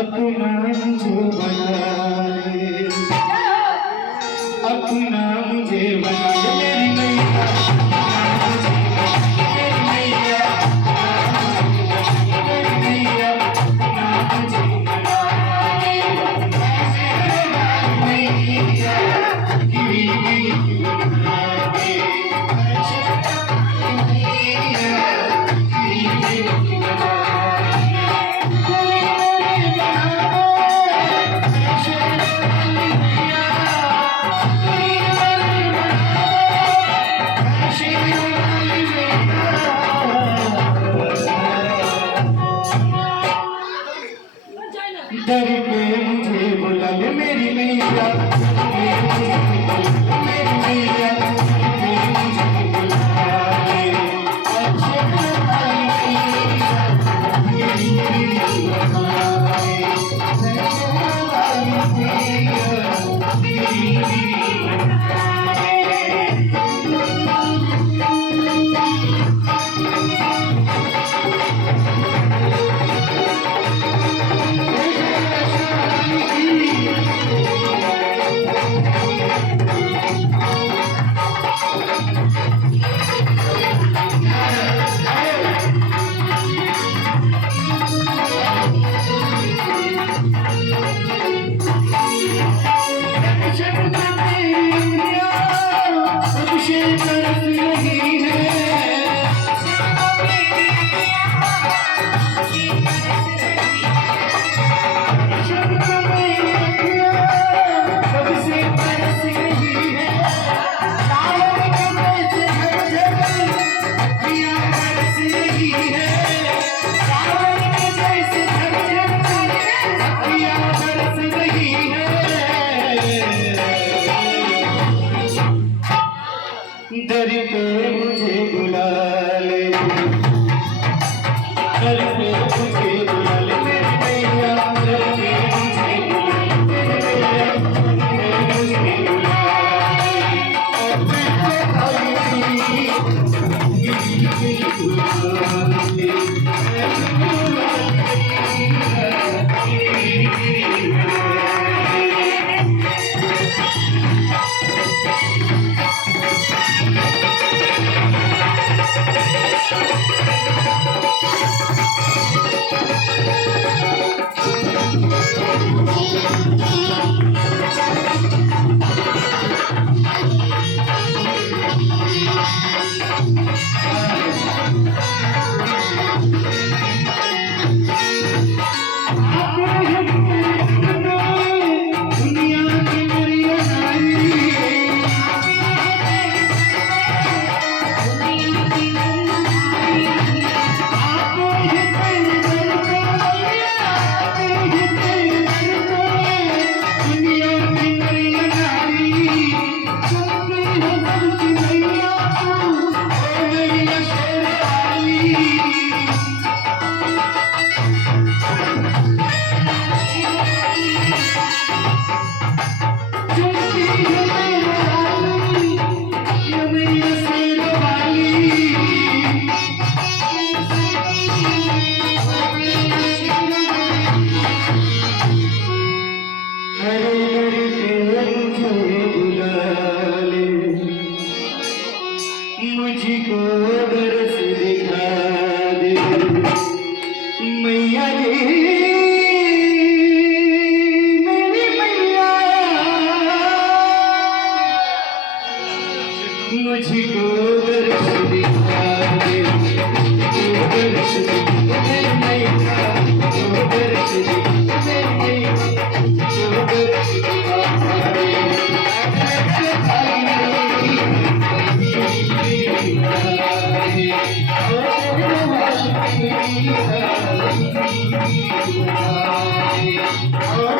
अपना मुझे बना ले, अपना मुझे बना ले मेरी मैया, मेरी मैया, मेरी मैया, अपना मुझे बना ले, मैया, गिरी गिरी बना ले, मैया, गिरी गिरी बना ले। दर पे मुझे बुला ले मेरी मैया, मेरी मैया, मुझे बुला ले, अच्छे दर पे मुझे बुला ले, दर पे मुझे बुला ले मेरी मैया, दर पे मुझे बुला ले मेरी मैया, मुझे बुला ले, मुझको दर्श दिखा दे मैया जी, मेरी मैया, मुझको दर्श दिखा दे, दर्श दिखा मेरी मैया, दर्श दिखा मेरी मैया, दर्श दिखा और